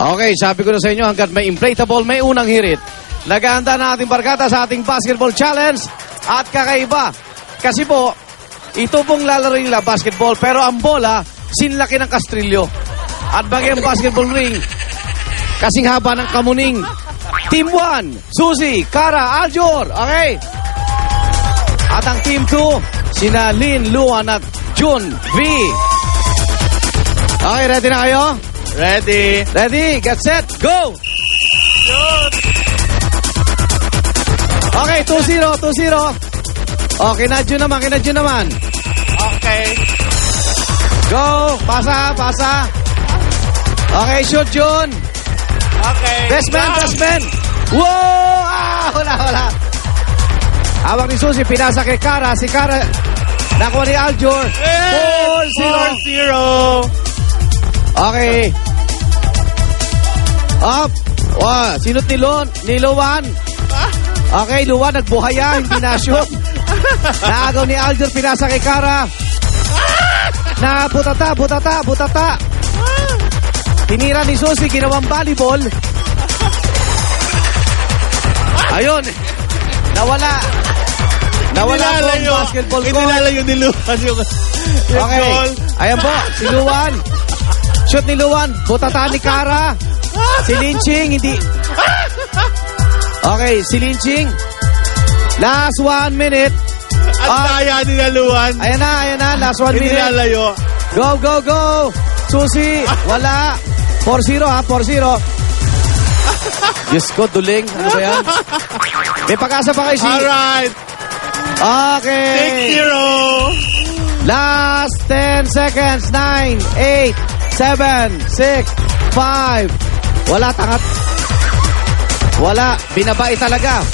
Okay, sabi ko na sa inyo, hanggat may inflatable, may unang hirit. Nag-aanda na ating barkada sa ating basketball challenge at kakaiba. Kasi po, ito pong lalaro nila basketball, pero ang bola, sinlaki ng kastrilyo. At bagay ang basketball ring, kasing haba ng kamuning. Team 1, Suzy, Cara, Aljur. Okay. At ang Team 2, sina Lynn, Luan at June V. Okay, ready na kayo? Ready. Ready, get set, go! Okay, 2-0, 2-0. Okay, kinadyo naman. Okay. Go, pasa. Okay, shoot, June. Okay. Best man. Wow! Wala. Hawak ni Suzy, pinasa kay Cara. Si Cara, nakuha ni Aljur. 4-0. 4-0. Okay. Up. Wow, sinot ni Luan. Okay, Luan, nagbuhaya, hindi na-shoot. Naagaw ni Aljur, pinasa kay Cara. Na butata. Tinira ni Suzy, ginawang volleyball. Ayun. Nawala po ang basketball ko. Inilalayo ni Luan yung Okay. goal. Ayan po, si Luan. Shoot ni Luan. Butata ni Cara. Si Linching, hindi. Okay, si Linching. Last 1 minute. At kaya ni Luan. Ayan na. Last 1 minute. Inilalayo. Go. Suzy, wala. 4-0 ha, 4-0. Diyos ko, duling. Ano ba yan? May pag-asa pa kayo si... Alright. Okay. 6-0. Last 10 seconds. 9, 8, 7, 6, 5. Wala, tangat. Wala, binabai talaga.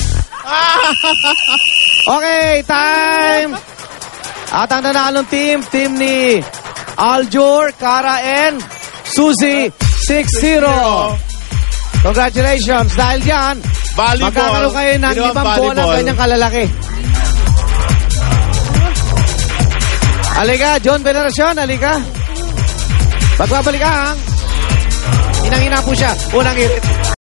Okay, time. At ang nanalong team ni Aljur, Cara, and Suzy, 6-0. Congratulations. Dahil dyan, Volleyball. magkakaroon kayo ng Ginawang ibang bola volleyball. ganyang kalalaki. Halika, John Veneracion, halika. Magbabalik ka, ha? Hinang-hina po siya. Unang hirit.